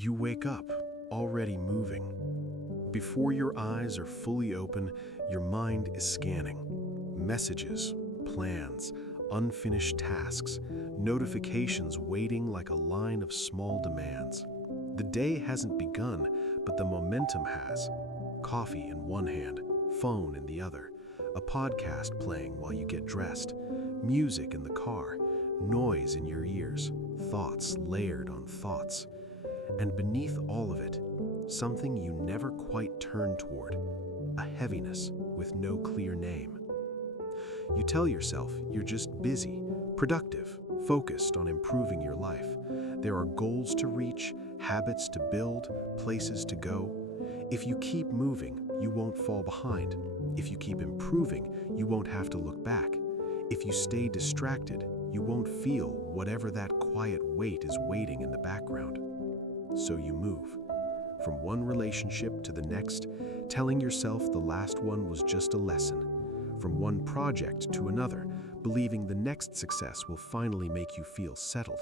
You wake up, already moving. Before your eyes are fully open, your mind is scanning. Messages, plans, unfinished tasks, notifications waiting like a line of small demands. The day hasn't begun, but the momentum has. Coffee in one hand, phone in the other, a podcast playing while you get dressed, music in the car, noise in your ears, thoughts layered on thoughts. And beneath all of it, something you never quite turn toward, a heaviness with no clear name. You tell yourself you're just busy, productive, focused on improving your life. There are goals to reach, habits to build, places to go. If you keep moving, you won't fall behind. If you keep improving, you won't have to look back. If you stay distracted, you won't feel whatever that quiet weight is waiting in the background. So you move, from one relationship to the next, telling yourself the last one was just a lesson, from one project to another, believing the next success will finally make you feel settled,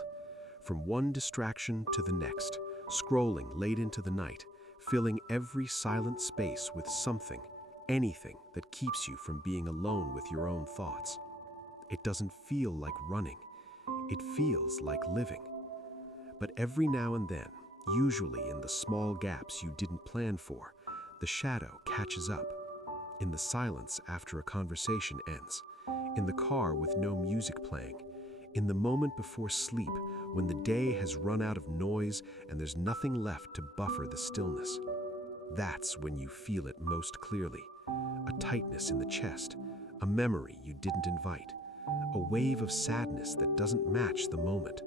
from one distraction to the next, scrolling late into the night, filling every silent space with something, anything that keeps you from being alone with your own thoughts. It doesn't feel like running, it feels like living. But every now and then, usually in the small gaps you didn't plan for, the shadow catches up. In the silence after a conversation ends, in the car with no music playing, in the moment before sleep when the day has run out of noise and there's nothing left to buffer the stillness. That's when you feel it most clearly. A tightness in the chest, a memory you didn't invite, a wave of sadness that doesn't match the moment.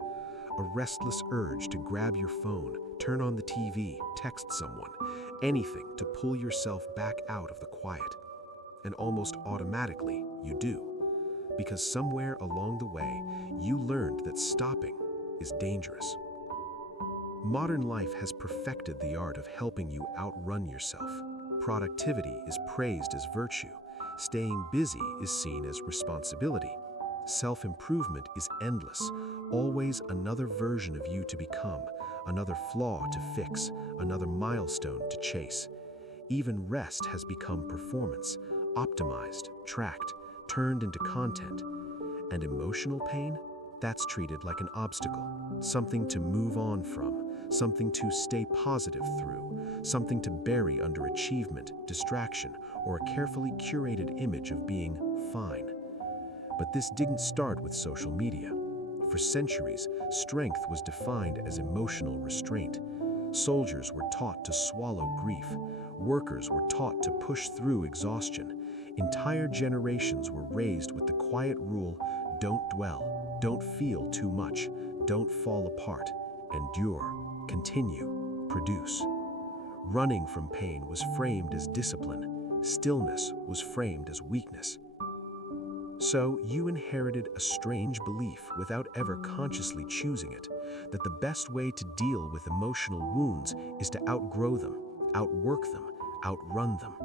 A restless urge to grab your phone, turn on the TV, text someone, anything to pull yourself back out of the quiet. And almost automatically, you do. Because somewhere along the way, you learned that stopping is dangerous. Modern life has perfected the art of helping you outrun yourself. Productivity is praised as virtue. Staying busy is seen as responsibility. Self-improvement is endless, always another version of you to become, another flaw to fix, another milestone to chase. Even rest has become performance, optimized, tracked, turned into content. And emotional pain? That's treated like an obstacle, something to move on from, something to stay positive through, something to bury under achievement, distraction, or a carefully curated image of being fine. But this didn't start with social media. For centuries, strength was defined as emotional restraint. Soldiers were taught to swallow grief. Workers were taught to push through exhaustion. Entire generations were raised with the quiet rule, don't dwell, don't feel too much, don't fall apart, endure, continue, produce. Running from pain was framed as discipline. Stillness was framed as weakness. So you inherited a strange belief without ever consciously choosing it, that the best way to deal with emotional wounds is to outgrow them, outwork them, outrun them.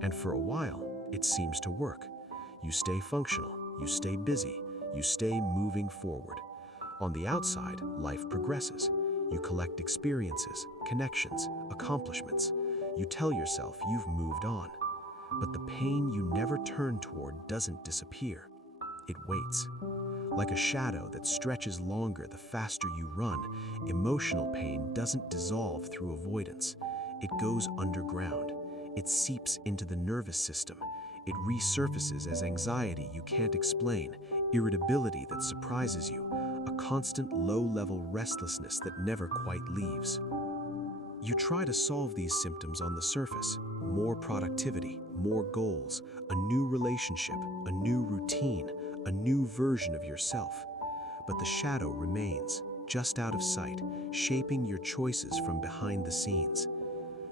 And for a while, it seems to work. You stay functional, you stay busy, you stay moving forward. On the outside, life progresses. You collect experiences, connections, accomplishments. You tell yourself you've moved on. But the pain you never turn toward doesn't disappear. It waits. Like a shadow that stretches longer the faster you run, emotional pain doesn't dissolve through avoidance. It goes underground. It seeps into the nervous system. It resurfaces as anxiety you can't explain, irritability that surprises you, a constant low-level restlessness that never quite leaves. You try to solve these symptoms on the surface. More productivity, more goals, a new relationship, a new routine, a new version of yourself. But the shadow remains, just out of sight, shaping your choices from behind the scenes.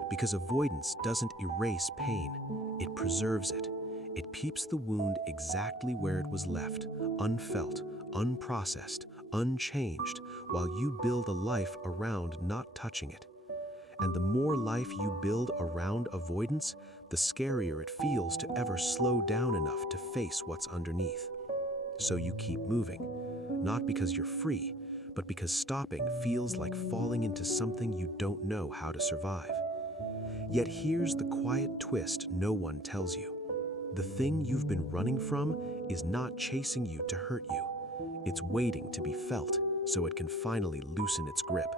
Because avoidance doesn't erase pain, it preserves it. It keeps the wound exactly where it was left, unfelt, unprocessed, unchanged, while you build a life around not touching it. And the more life you build around avoidance, the scarier it feels to ever slow down enough to face what's underneath. So you keep moving, not because you're free, but because stopping feels like falling into something you don't know how to survive. Yet here's the quiet twist no one tells you. The thing you've been running from is not chasing you to hurt you. It's waiting to be felt so it can finally loosen its grip.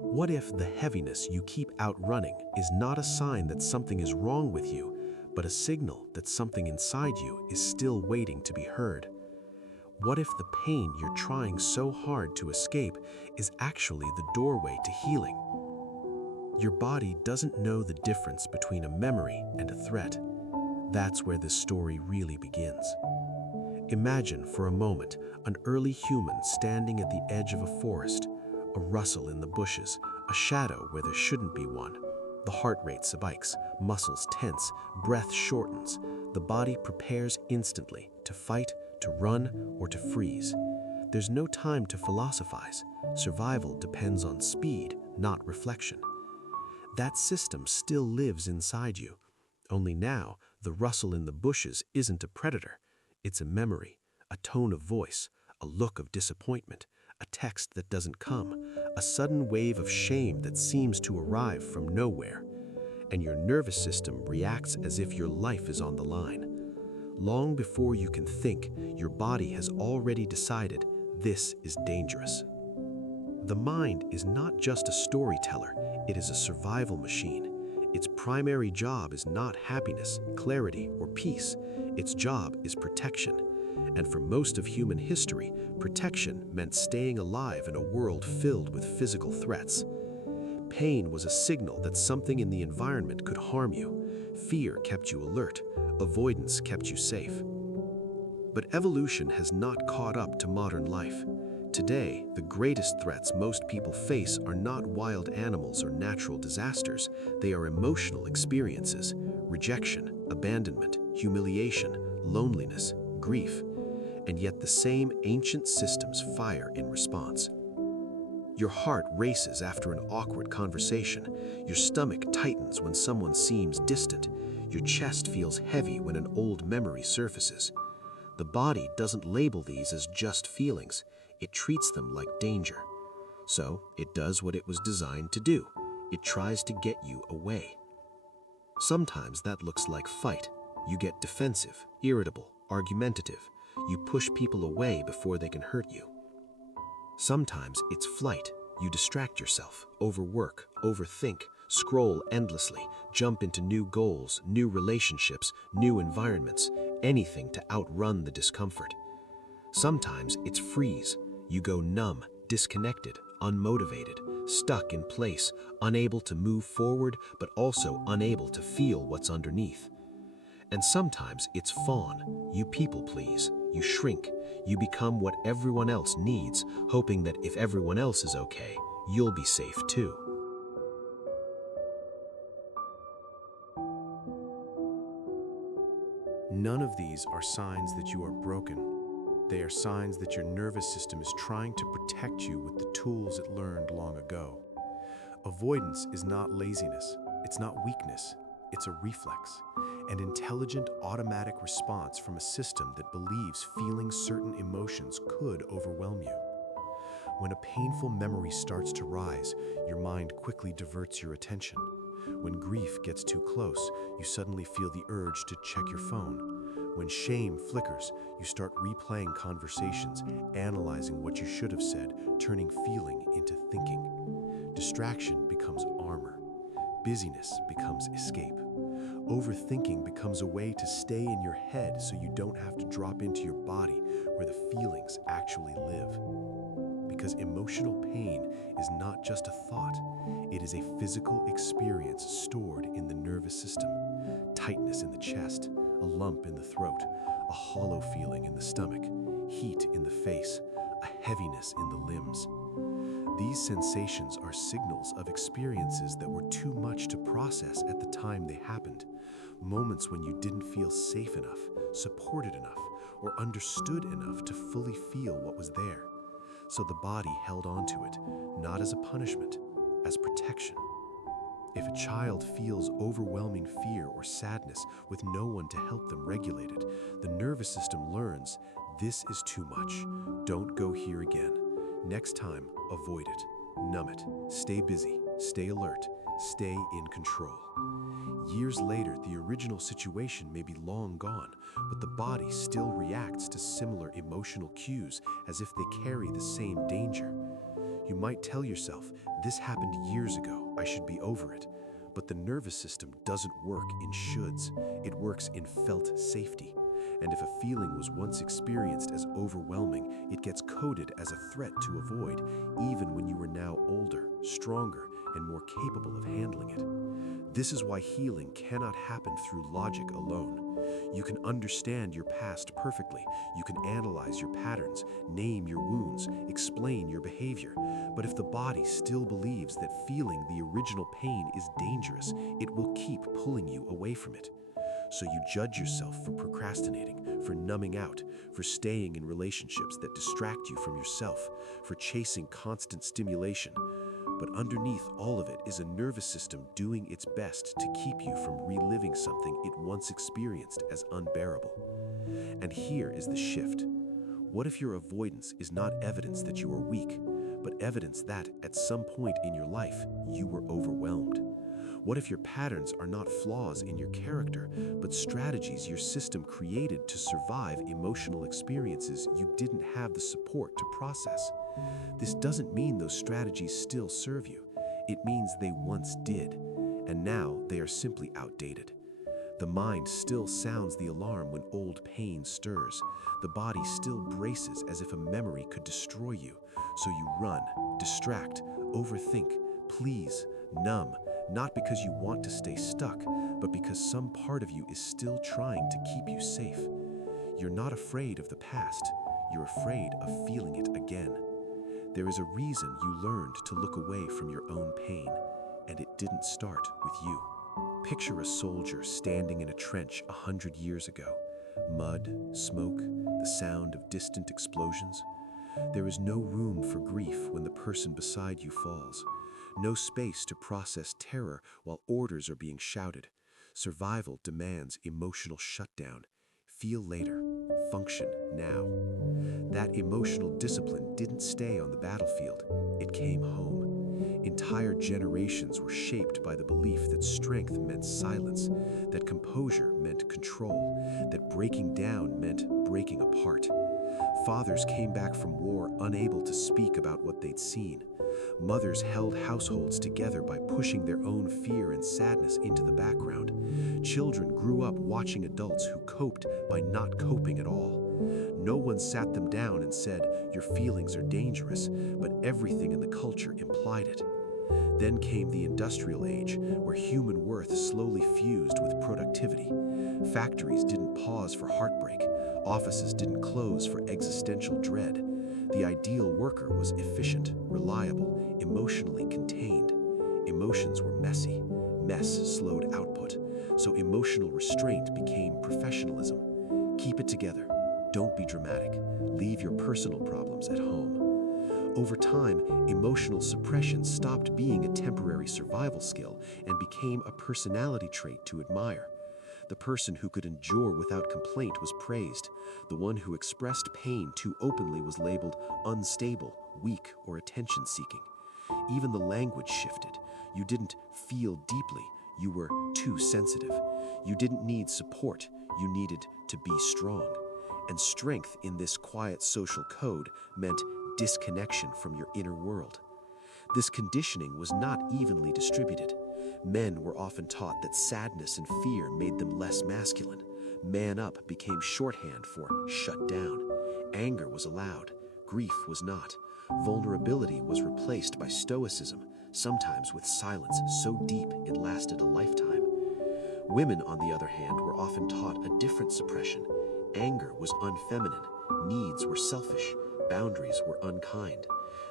What if the heaviness you keep outrunning is not a sign that something is wrong with you, but a signal that something inside you is still waiting to be heard? What if the pain you're trying so hard to escape is actually the doorway to healing? Your body doesn't know the difference between a memory and a threat. That's where this story really begins. Imagine for a moment an early human standing at the edge of a forest, a rustle in the bushes, a shadow where there shouldn't be one. The heart rate spikes, muscles tense, breath shortens. The body prepares instantly to fight, to run, or to freeze. There's no time to philosophize. Survival depends on speed, not reflection. That system still lives inside you. Only now, the rustle in the bushes isn't a predator. It's a memory, a tone of voice, a look of disappointment, a text that doesn't come, a sudden wave of shame that seems to arrive from nowhere. And your nervous system reacts as if your life is on the line. Long before you can think, your body has already decided this is dangerous. The mind is not just a storyteller, it is a survival machine. Its primary job is not happiness, clarity, or peace. Its job is protection. And for most of human history, protection meant staying alive in a world filled with physical threats. Pain was a signal that something in the environment could harm you. Fear kept you alert. Avoidance kept you safe. But evolution has not caught up to modern life. Today, the greatest threats most people face are not wild animals or natural disasters. They are emotional experiences: rejection, abandonment, humiliation, loneliness, grief. And yet the same ancient systems fire in response. Your heart races after an awkward conversation. Your stomach tightens when someone seems distant. Your chest feels heavy when an old memory surfaces. The body doesn't label these as just feelings. It treats them like danger. So it does what it was designed to do. It tries to get you away. Sometimes that looks like fight. You get defensive, irritable, argumentative. You push people away before they can hurt you. Sometimes it's flight. You distract yourself, overwork, overthink, scroll endlessly, jump into new goals, new relationships, new environments, anything to outrun the discomfort. Sometimes it's freeze. You go numb, disconnected, unmotivated, stuck in place, unable to move forward, but also unable to feel what's underneath. And sometimes it's fawn. You people please, you shrink, you become what everyone else needs, hoping that if everyone else is okay, you'll be safe too. None of these are signs that you are broken. They are signs that your nervous system is trying to protect you with the tools it learned long ago. Avoidance is not laziness, it's not weakness, it's a reflex, an intelligent automatic response from a system that believes feeling certain emotions could overwhelm you. When a painful memory starts to rise, your mind quickly diverts your attention. When grief gets too close, you suddenly feel the urge to check your phone. When shame flickers, you start replaying conversations, analyzing what you should have said, turning feeling into thinking. Distraction becomes armor. Busyness becomes escape. Overthinking becomes a way to stay in your head so you don't have to drop into your body where the feelings actually live. Because emotional pain is not just a thought, it is a physical experience stored in the nervous system. Tightness in the chest, a lump in the throat, a hollow feeling in the stomach, heat in the face, a heaviness in the limbs. These sensations are signals of experiences that were too much to process at the time they happened. Moments when you didn't feel safe enough, supported enough, or understood enough to fully feel what was there. So the body held on to it, not as a punishment, as protection. If a child feels overwhelming fear or sadness with no one to help them regulate it, the nervous system learns, this is too much. Don't go here again. Next time, avoid it, numb it, stay busy, stay alert, stay in control. Years later, the original situation may be long gone, but the body still reacts to similar emotional cues as if they carry the same danger. You might tell yourself, this happened years ago, I should be over it. But the nervous system doesn't work in shoulds, it works in felt safety. And if a feeling was once experienced as overwhelming, it gets coded as a threat to avoid, even when you are now older, stronger, and more capable of handling it. This is why healing cannot happen through logic alone. You can understand your past perfectly, you can analyze your patterns, name your wounds, explain your behavior. But if the body still believes that feeling the original pain is dangerous, it will keep pulling you away from it. So you judge yourself for procrastinating, for numbing out, for staying in relationships that distract you from yourself, for chasing constant stimulation. But underneath all of it is a nervous system doing its best to keep you from reliving something it once experienced as unbearable. And here is the shift. What if your avoidance is not evidence that you are weak, but evidence that, at some point in your life, you were overwhelmed? What if your patterns are not flaws in your character, but strategies your system created to survive emotional experiences you didn't have the support to process? This doesn't mean those strategies still serve you. It means they once did, and now they are simply outdated. The mind still sounds the alarm when old pain stirs. The body still braces as if a memory could destroy you. So you run, distract, overthink, please, numb, not because you want to stay stuck, but because some part of you is still trying to keep you safe. You're not afraid of the past. You're afraid of feeling it again. There is a reason you learned to look away from your own pain, and it didn't start with you. Picture a soldier standing in a trench 100 years ago. Mud, smoke, the sound of distant explosions. There is no room for grief when the person beside you falls. No space to process terror while orders are being shouted. Survival demands emotional shutdown. Feel later. Function now. That emotional discipline didn't stay on the battlefield. It came home. Entire generations were shaped by the belief that strength meant silence, that composure meant control, that breaking down meant breaking apart. Fathers came back from war unable to speak about what they'd seen. Mothers held households together by pushing their own fear and sadness into the background. Children grew up watching adults who coped by not coping at all. No one sat them down and said, "Your feelings are dangerous," but everything in the culture implied it. Then came the industrial age, where human worth slowly fused with productivity. Factories didn't pause for heartbreak. Offices didn't close for existential dread. The ideal worker was efficient, reliable, emotionally contained. Emotions were messy. Mess slowed output. So emotional restraint became professionalism. Keep it together. Don't be dramatic. Leave your personal problems at home. Over time, emotional suppression stopped being a temporary survival skill and became a personality trait to admire. The person who could endure without complaint was praised. The one who expressed pain too openly was labeled unstable, weak, or attention-seeking. Even the language shifted. You didn't feel deeply. You were too sensitive. You didn't need support. You needed to be strong. And strength in this quiet social code meant disconnection from your inner world. This conditioning was not evenly distributed. Men were often taught that sadness and fear made them less masculine. Man up became shorthand for shut down. Anger was allowed. Grief was not. Vulnerability was replaced by stoicism, sometimes with silence so deep it lasted a lifetime. Women, on the other hand, were often taught a different suppression. Anger was unfeminine. Needs were selfish. Boundaries were unkind.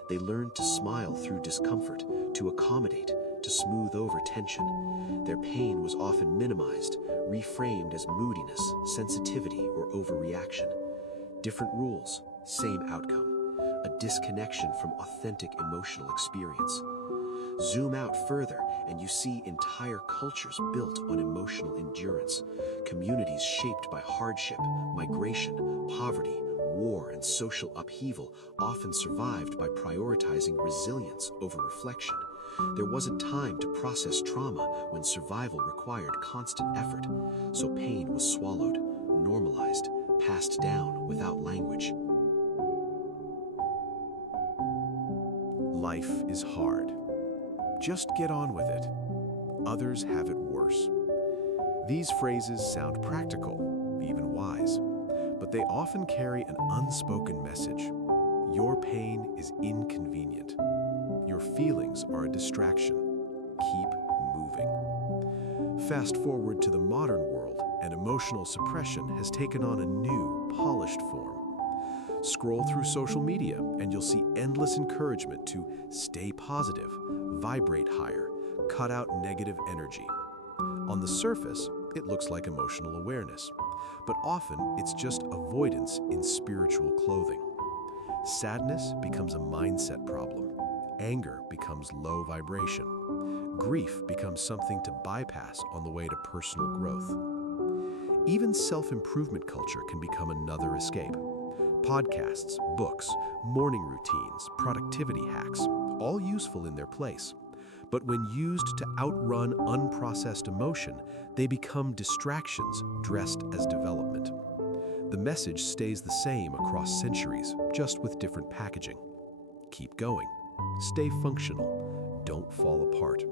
They learned to smile through discomfort, to accommodate, to smooth over tension. Their pain was often minimized, reframed as moodiness, sensitivity, or overreaction. Different rules, same outcome. A disconnection from authentic emotional experience. Zoom out further, and you see entire cultures built on emotional endurance. Communities shaped by hardship, migration, poverty, war and social upheaval often survived by prioritizing resilience over reflection. There wasn't time to process trauma when survival required constant effort, so pain was swallowed, normalized, passed down without language. Life is hard. Just get on with it. Others have it worse. These phrases sound practical, even wise, but they often carry an unspoken message. Your pain is inconvenient. Your feelings are a distraction. Keep moving. Fast forward to the modern world, and emotional suppression has taken on a new, polished form. Scroll through social media, and you'll see endless encouragement to stay positive, vibrate higher, cut out negative energy. On the surface, it looks like emotional awareness, but often it's just avoidance in spiritual clothing. Sadness becomes a mindset problem. Anger becomes low vibration. Grief becomes something to bypass on the way to personal growth. Even self-improvement culture can become another escape. Podcasts, books, morning routines, productivity hacks, all useful in their place. But when used to outrun unprocessed emotion, they become distractions dressed as development. The message stays the same across centuries, just with different packaging. Keep going. Stay functional. Don't fall apart.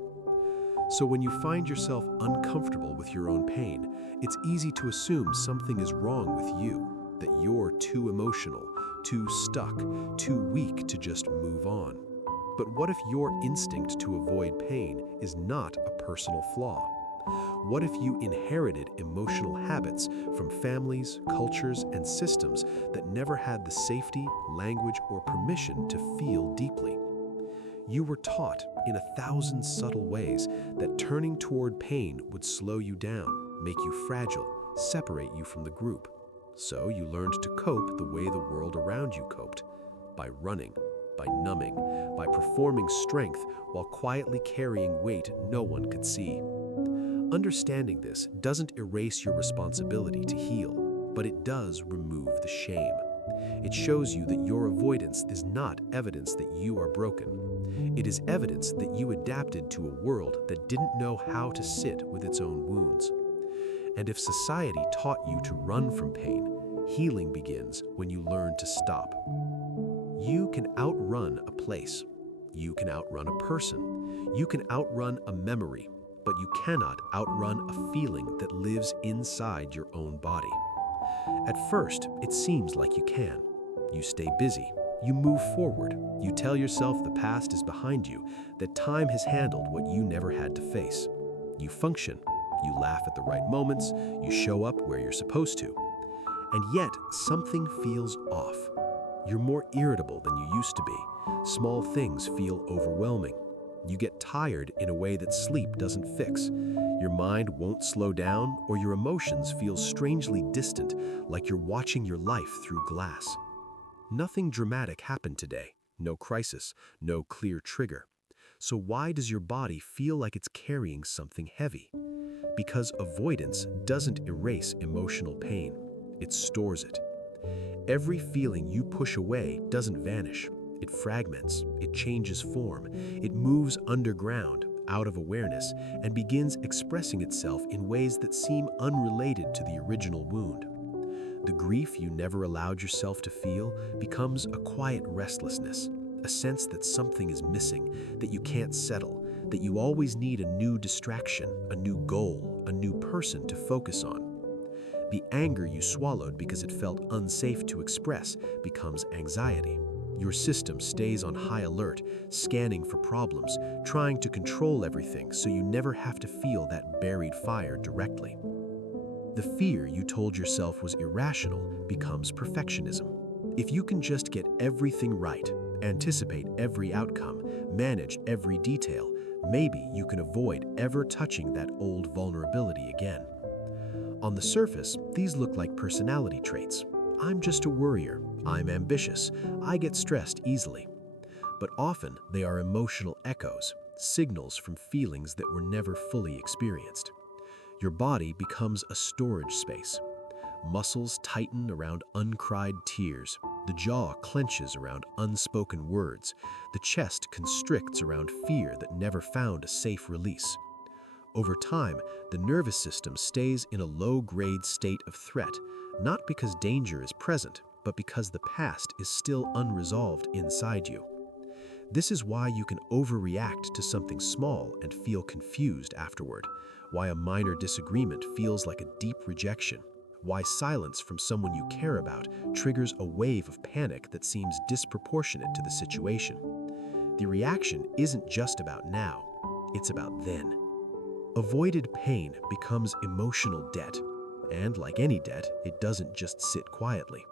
So when you find yourself uncomfortable with your own pain, it's easy to assume something is wrong with you, that you're too emotional, too stuck, too weak to just move on. But what if your instinct to avoid pain is not a personal flaw? What if you inherited emotional habits from families, cultures, and systems that never had the safety, language, or permission to feel deeply? You were taught in 1,000 subtle ways that turning toward pain would slow you down, make you fragile, separate you from the group. So you learned to cope the way the world around you coped, by running, by numbing, by performing strength while quietly carrying weight no one could see. Understanding this doesn't erase your responsibility to heal, but it does remove the shame. It shows you that your avoidance is not evidence that you are broken. It is evidence that you adapted to a world that didn't know how to sit with its own wounds. And if society taught you to run from pain, healing begins when you learn to stop. You can outrun a place. You can outrun a person. You can outrun a memory, but you cannot outrun a feeling that lives inside your own body. At first, it seems like you can. You stay busy. You move forward. You tell yourself the past is behind you, that time has handled what you never had to face. You function. You laugh at the right moments. You show up where you're supposed to. And yet, something feels off. You're more irritable than you used to be. Small things feel overwhelming. You get tired in a way that sleep doesn't fix. Your mind won't slow down, or your emotions feel strangely distant, like you're watching your life through glass. Nothing dramatic happened today. No crisis, no clear trigger. So why does your body feel like it's carrying something heavy? Because avoidance doesn't erase emotional pain. It stores it. Every feeling you push away doesn't vanish. It fragments, it changes form, it moves underground, out of awareness, and begins expressing itself in ways that seem unrelated to the original wound. The grief you never allowed yourself to feel becomes a quiet restlessness, a sense that something is missing, that you can't settle, that you always need a new distraction, a new goal, a new person to focus on. The anger you swallowed because it felt unsafe to express becomes anxiety. Your system stays on high alert, scanning for problems, trying to control everything so you never have to feel that buried fire directly. The fear you told yourself was irrational becomes perfectionism. If you can just get everything right, anticipate every outcome, manage every detail, maybe you can avoid ever touching that old vulnerability again. On the surface, these look like personality traits. I'm just a worrier. I'm ambitious. I get stressed easily. But often, they are emotional echoes, signals from feelings that were never fully experienced. Your body becomes a storage space. Muscles tighten around uncried tears. The jaw clenches around unspoken words. The chest constricts around fear that never found a safe release. Over time, the nervous system stays in a low-grade state of threat, not because danger is present, but because the past is still unresolved inside you. This is why you can overreact to something small and feel confused afterward, why a minor disagreement feels like a deep rejection, why silence from someone you care about triggers a wave of panic that seems disproportionate to the situation. The reaction isn't just about now, it's about then. Avoided pain becomes emotional debt, and like any debt, it doesn't just sit quietly.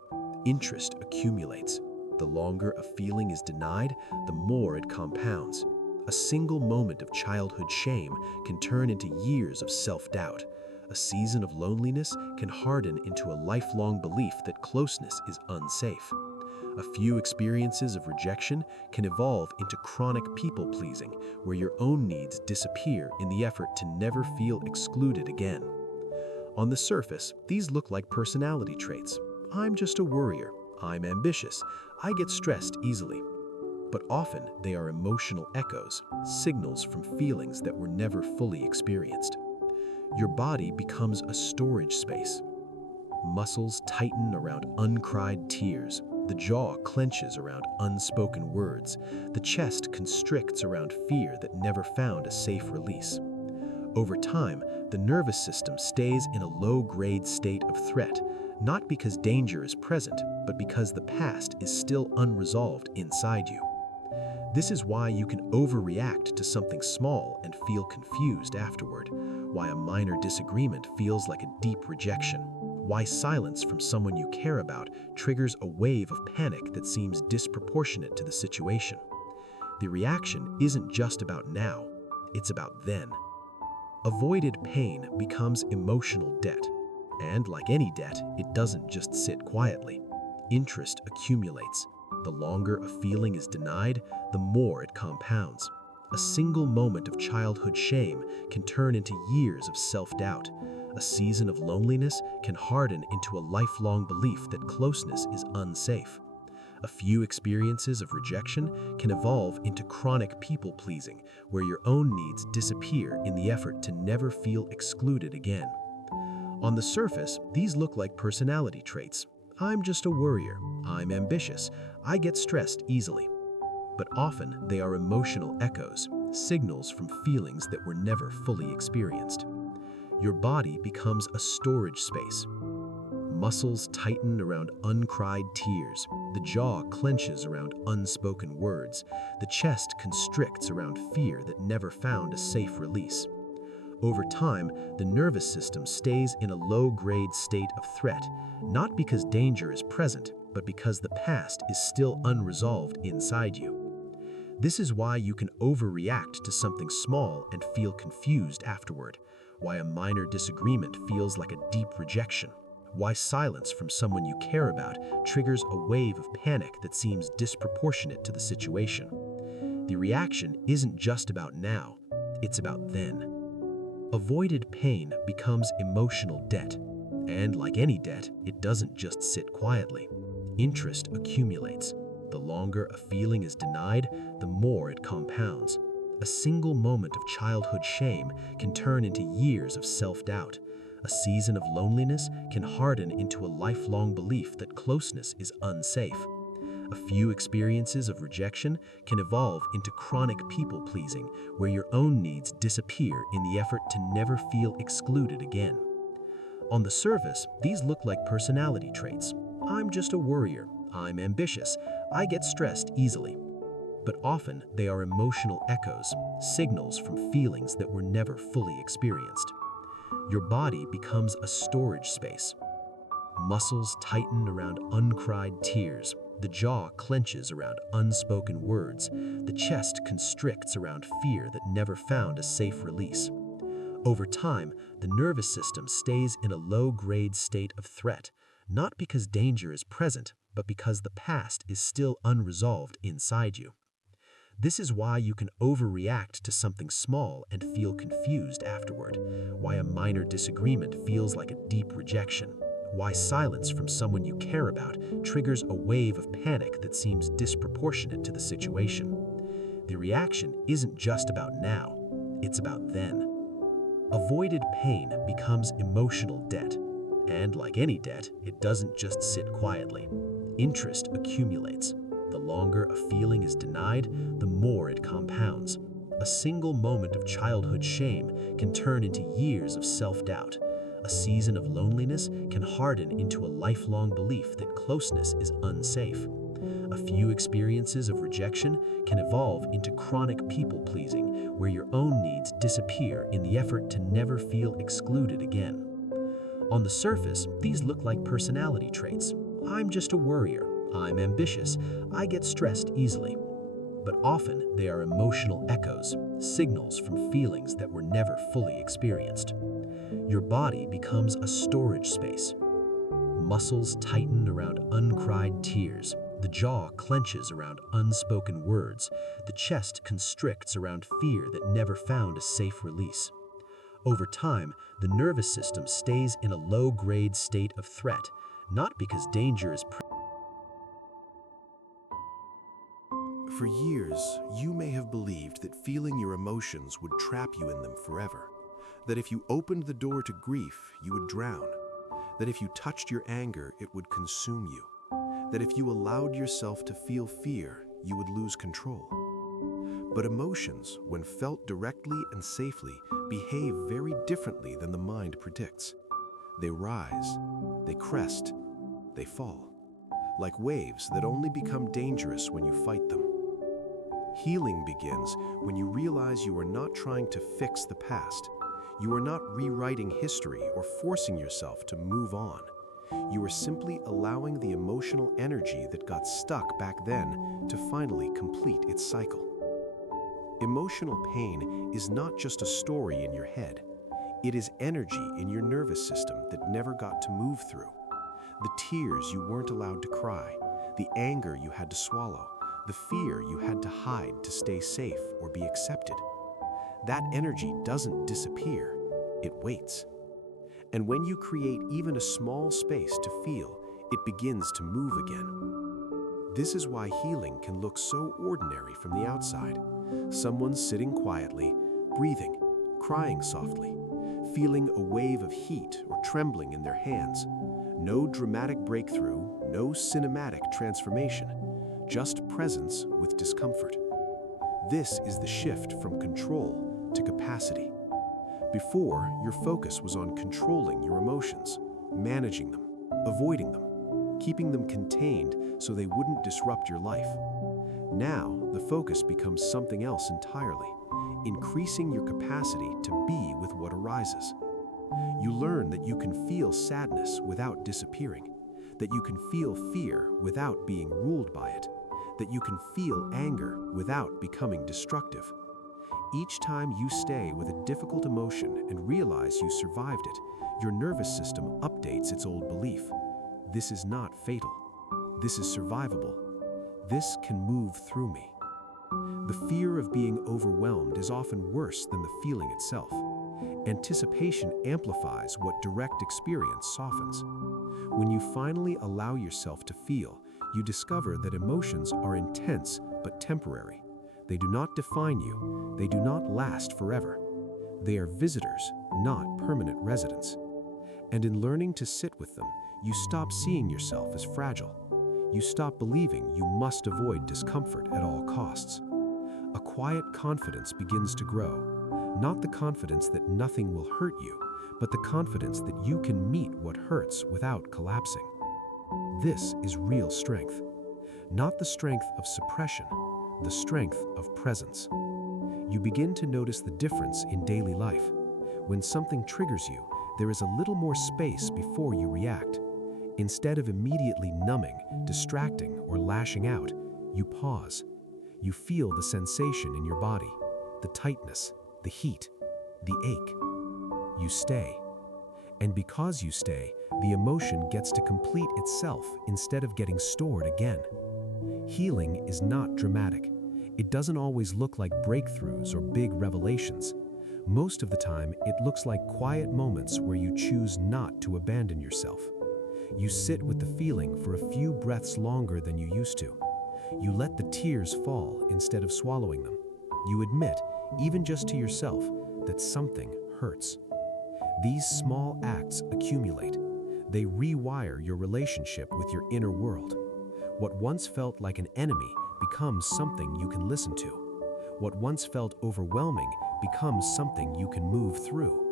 Interest accumulates. The longer a feeling is denied, the more it compounds. A single moment of childhood shame can turn into years of self-doubt. A season of loneliness can harden into a lifelong belief that closeness is unsafe. A few experiences of rejection can evolve into chronic people-pleasing, where your own needs disappear in the effort to never feel excluded again. On the surface, these look like personality traits. I'm just a worrier. I'm ambitious. I get stressed easily. But often, they are emotional echoes, signals from feelings that were never fully experienced. Your body becomes a storage space. Muscles tighten around uncried tears. The jaw clenches around unspoken words. The chest constricts around fear that never found a safe release. Over time, the nervous system stays in a low-grade state of threat, not because danger is present, but because the past is still unresolved inside you. This is why you can overreact to something small and feel confused afterward, why a minor disagreement feels like a deep rejection, why silence from someone you care about triggers a wave of panic that seems disproportionate to the situation. The reaction isn't just about now, it's about then. Avoided pain becomes emotional debt, and like any debt, it doesn't just sit quietly. Interest accumulates. The longer a feeling is denied, the more it compounds. A single moment of childhood shame can turn into years of self-doubt. A season of loneliness can harden into a lifelong belief that closeness is unsafe. A few experiences of rejection can evolve into chronic people-pleasing, where your own needs disappear in the effort to never feel excluded again. On the surface, these look like personality traits. I'm just a worrier. I'm ambitious. I get stressed easily. But often, they are emotional echoes, signals from feelings that were never fully experienced. Your body becomes a storage space. Muscles tighten around uncried tears. The jaw clenches around unspoken words. The chest constricts around fear that never found a safe release. Over time, the nervous system stays in a low-grade state of threat, not because danger is present, but because the past is still unresolved inside you. This is why you can overreact to something small and feel confused afterward, why a minor disagreement feels like a deep rejection, why silence from someone you care about triggers a wave of panic that seems disproportionate to the situation. The reaction isn't just about now, it's about then. Avoided pain becomes emotional debt, and like any debt, it doesn't just sit quietly. Interest accumulates. The longer a feeling is denied, the more it compounds. A single moment of childhood shame can turn into years of self-doubt. A season of loneliness can harden into a lifelong belief that closeness is unsafe. A few experiences of rejection can evolve into chronic people-pleasing, where your own needs disappear in the effort to never feel excluded again. On the surface, these look like personality traits. I'm just a worrier. I'm ambitious. I get stressed easily. But often, they are emotional echoes, signals from feelings that were never fully experienced. Your body becomes a storage space. Muscles tighten around uncried tears. The jaw clenches around unspoken words. The chest constricts around fear that never found a safe release. Over time, the nervous system stays in a low-grade state of threat, not because danger is present, but because the past is still unresolved inside you. This is why you can overreact to something small and feel confused afterward, why a minor disagreement feels like a deep rejection, why silence from someone you care about triggers a wave of panic that seems disproportionate to the situation. The reaction isn't just about now, it's about then. Avoided pain becomes emotional debt, and like any debt, it doesn't just sit quietly. Interest accumulates. The longer a feeling is denied, the more it compounds. A single moment of childhood shame can turn into years of self-doubt. A season of loneliness can harden into a lifelong belief that closeness is unsafe. A few experiences of rejection can evolve into chronic people-pleasing, where your own needs disappear in the effort to never feel excluded again. On the surface, these look like personality traits. I'm just a worrier. I'm ambitious. I get stressed easily. But often they are emotional echoes, signals from feelings that were never fully experienced. Your body becomes a storage space. Muscles tighten around uncried tears. The jaw clenches around unspoken words. The chest constricts around fear that never found a safe release. Over time, the nervous system stays in a low-grade state of threat, not because danger is present. For years, you may have believed that feeling your emotions would trap you in them forever. That if you opened the door to grief, you would drown. That if you touched your anger, it would consume you. That if you allowed yourself to feel fear, you would lose control. But emotions, when felt directly and safely, behave very differently than the mind predicts. They rise, they crest, they fall, like waves that only become dangerous when you fight them. Healing begins when you realize you are not trying to fix the past. You are not rewriting history or forcing yourself to move on. You are simply allowing the emotional energy that got stuck back then to finally complete its cycle. Emotional pain is not just a story in your head. It is energy in your nervous system that never got to move through. The tears you weren't allowed to cry, the anger you had to swallow, the fear you had to hide to stay safe or be accepted. That energy doesn't disappear, it waits. And when you create even a small space to feel, it begins to move again. This is why healing can look so ordinary from the outside. Someone sitting quietly, breathing, crying softly, feeling a wave of heat or trembling in their hands. No dramatic breakthrough, no cinematic transformation, just presence with discomfort. This is the shift from control to capacity. Before, your focus was on controlling your emotions, managing them, avoiding them, keeping them contained so they wouldn't disrupt your life. Now, the focus becomes something else entirely, increasing your capacity to be with what arises. You learn that you can feel sadness without disappearing, that you can feel fear without being ruled by it, that you can feel anger without becoming destructive. Each time you stay with a difficult emotion and realize you survived it, your nervous system updates its old belief. This is not fatal. This is survivable. This can move through me. The fear of being overwhelmed is often worse than the feeling itself. Anticipation amplifies what direct experience softens. When you finally allow yourself to feel, you discover that emotions are intense but temporary. They do not define you. They do not last forever. They are visitors, not permanent residents. And in learning to sit with them, you stop seeing yourself as fragile. You stop believing you must avoid discomfort at all costs. A quiet confidence begins to grow, not the confidence that nothing will hurt you, but the confidence that you can meet what hurts without collapsing. This is real strength, not the strength of suppression, the strength of presence. You begin to notice the difference in daily life. When something triggers you, there is a little more space before you react. Instead of immediately numbing, distracting, or lashing out, you pause. You feel the sensation in your body, the tightness, the heat, the ache. You stay. And because you stay, the emotion gets to complete itself instead of getting stored again. Healing is not dramatic. It doesn't always look like breakthroughs or big revelations. Most of the time, it looks like quiet moments where you choose not to abandon yourself. You sit with the feeling for a few breaths longer than you used to. You let the tears fall instead of swallowing them. You admit, even just to yourself, that something hurts. These small acts accumulate. They rewire your relationship with your inner world. What once felt like an enemy becomes something you can listen to. What once felt overwhelming becomes something you can move through.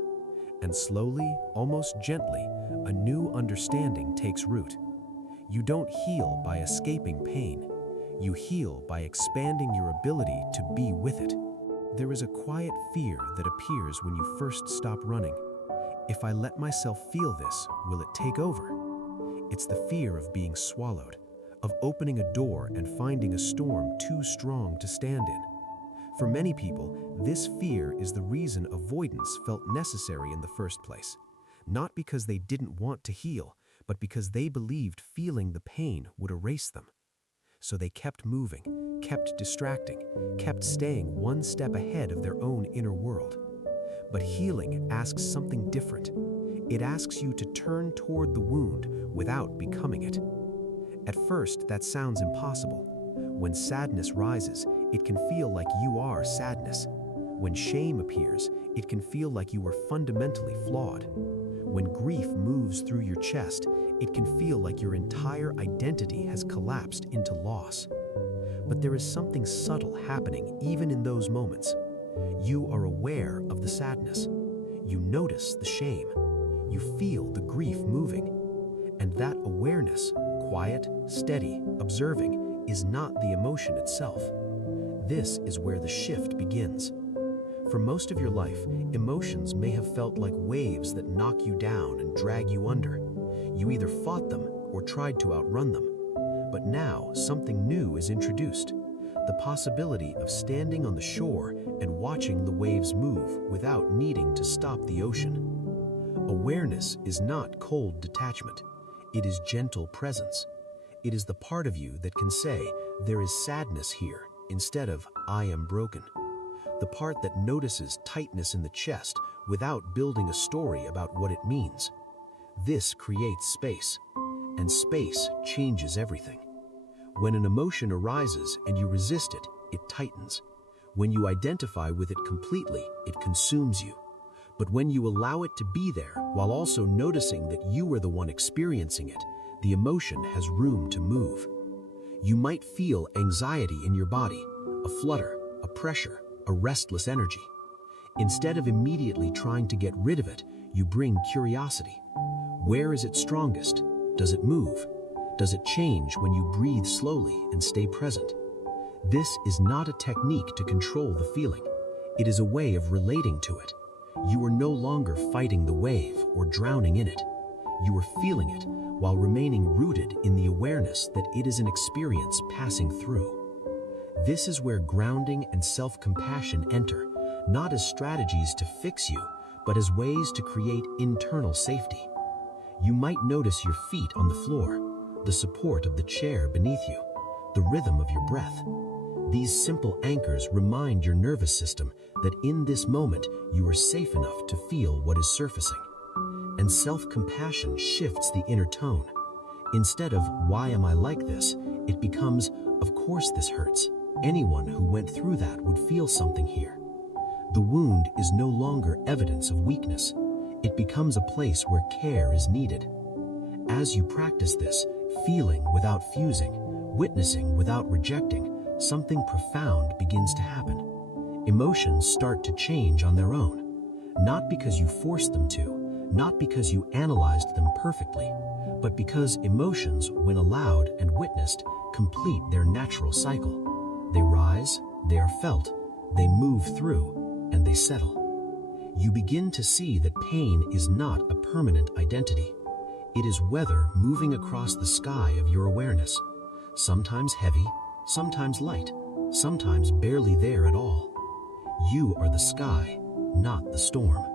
And slowly, almost gently, a new understanding takes root. You don't heal by escaping pain. You heal by expanding your ability to be with it. There is a quiet fear that appears when you first stop running. If I let myself feel this, will it take over? It's the fear of being swallowed, of opening a door and finding a storm too strong to stand in. For many people, this fear is the reason avoidance felt necessary in the first place. Not because they didn't want to heal, but because they believed feeling the pain would erase them. So they kept moving, kept distracting, kept staying one step ahead of their own inner world. But healing asks something different. It asks you to turn toward the wound without becoming it. At first, that sounds impossible. When sadness rises, it can feel like you are sadness. When shame appears, it can feel like you are fundamentally flawed. When grief moves through your chest, it can feel like your entire identity has collapsed into loss. But there is something subtle happening even in those moments. You are aware of the sadness. You notice the shame. You feel the grief moving. And that awareness, quiet, steady, observing, is not the emotion itself. This is where the shift begins. For most of your life, emotions may have felt like waves that knock you down and drag you under. You either fought them or tried to outrun them. But now, something new is introduced. The possibility of standing on the shore and watching the waves move without needing to stop the ocean. Awareness is not cold detachment. It is gentle presence. It is the part of you that can say, there is sadness here, instead of, I am broken. The part that notices tightness in the chest without building a story about what it means. This creates space, and space changes everything. When an emotion arises and you resist it, it tightens. When you identify with it completely, it consumes you. But when you allow it to be there while also noticing that you are the one experiencing it, the emotion has room to move. You might feel anxiety in your body, a flutter, a pressure, a restless energy. Instead of immediately trying to get rid of it, you bring curiosity. Where is it strongest? Does it move? Does it change when you breathe slowly and stay present? This is not a technique to control the feeling. It is a way of relating to it. You are no longer fighting the wave or drowning in it. You are feeling it while remaining rooted in the awareness that it is an experience passing through. This is where grounding and self-compassion enter, not as strategies to fix you, but as ways to create internal safety. You might notice your feet on the floor, the support of the chair beneath you, the rhythm of your breath. These simple anchors remind your nervous system that in this moment you are safe enough to feel what is surfacing. And self-compassion shifts the inner tone. Instead of, why am I like this? It becomes, of course this hurts. Anyone who went through that would feel something here. The wound is no longer evidence of weakness. It becomes a place where care is needed. As you practice this, feeling without fusing, witnessing without rejecting, something profound begins to happen. Emotions start to change on their own, not because you forced them to, not because you analyzed them perfectly, but because emotions, when allowed and witnessed, complete their natural cycle. They rise, they are felt, they move through, and they settle. You begin to see that pain is not a permanent identity. It is weather moving across the sky of your awareness, sometimes heavy, sometimes light, sometimes barely there at all. You are the sky, not the storm.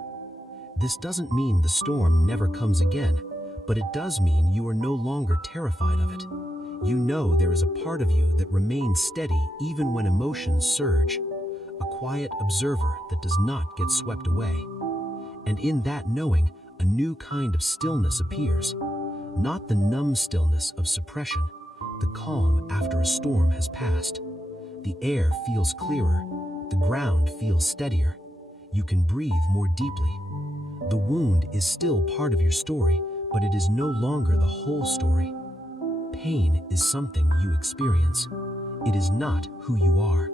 This doesn't mean the storm never comes again, but it does mean you are no longer terrified of it. You know there is a part of you that remains steady even when emotions surge, a quiet observer that does not get swept away. And in that knowing, a new kind of stillness appears, not the numb stillness of suppression, the calm after a storm has passed. The air feels clearer, the ground feels steadier. You can breathe more deeply. The wound is still part of your story, but it is no longer the whole story. Pain is something you experience. It is not who you are.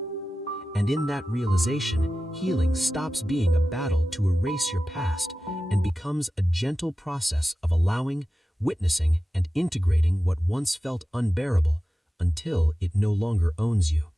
And in that realization, healing stops being a battle to erase your past and becomes a gentle process of allowing, witnessing, and integrating what once felt unbearable until it no longer owns you.